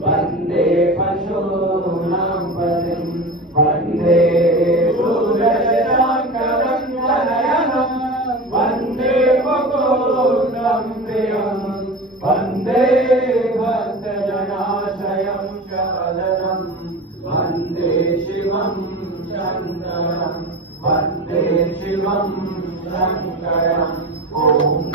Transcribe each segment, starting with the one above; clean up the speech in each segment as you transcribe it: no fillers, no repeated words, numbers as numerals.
वन्दे पशूनां पतिं वन्दे सूर्यशङ्करं जनयनं वन्दे मुकुन्दं प्रियं वन्दे भक्तजनाश्रयं च वदनं वन्दे शिवं शङ्करं वन्दे शिवं शङ्करम् ॐ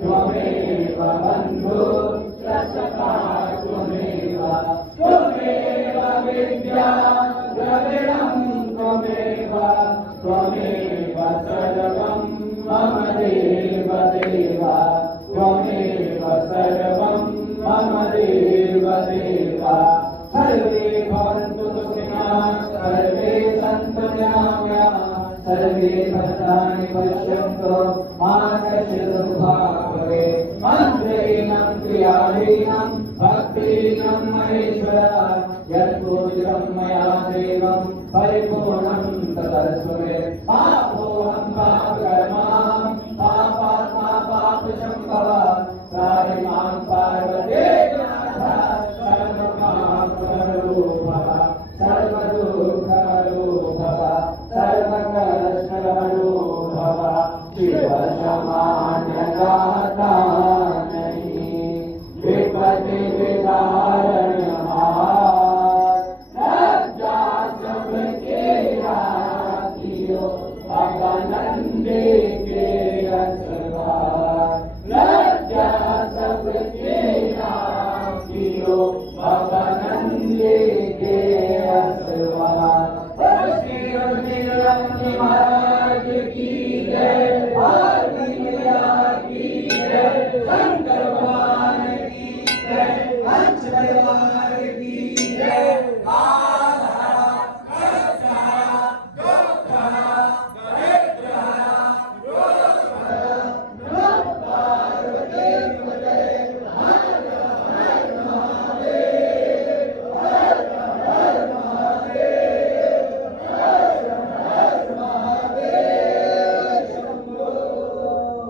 त्वमेव बन्धु सखा त्वमेव त्वमेव विद्या द्रविणं त्वमेव त्वमेव सर्वं मम देव देव त्वमेव सर्वं मम देव देव सर्वे भवन्तु सुखिनः सर्वे सन्तु निरामयाः सर्वे भद्राणि पश्यन्तु मा कश्चित् दुःखभाग् भवेत् मन्त्रेणं क्रियाहीनं भक्तिहीनं महेश्वर यत्पूजितं मया देवं परिपूर्णं तदस्तु मे पापोऽहं पापकर्मां पापात्मा पापसम्भव त्राहि मां पार्वती सर्वदुःखहरो भव सर्वकष्टहरो भव शिव समान्यदाता नहीं विपत्ति विदारणहार लज्जा सबके राखियो भगनंदे के असवार लज्जा सबके राखियो भगनंदे के असवार श्री महाराज की जय पार्वती मैया की जय शंकर भगवान की जय हंस भगवान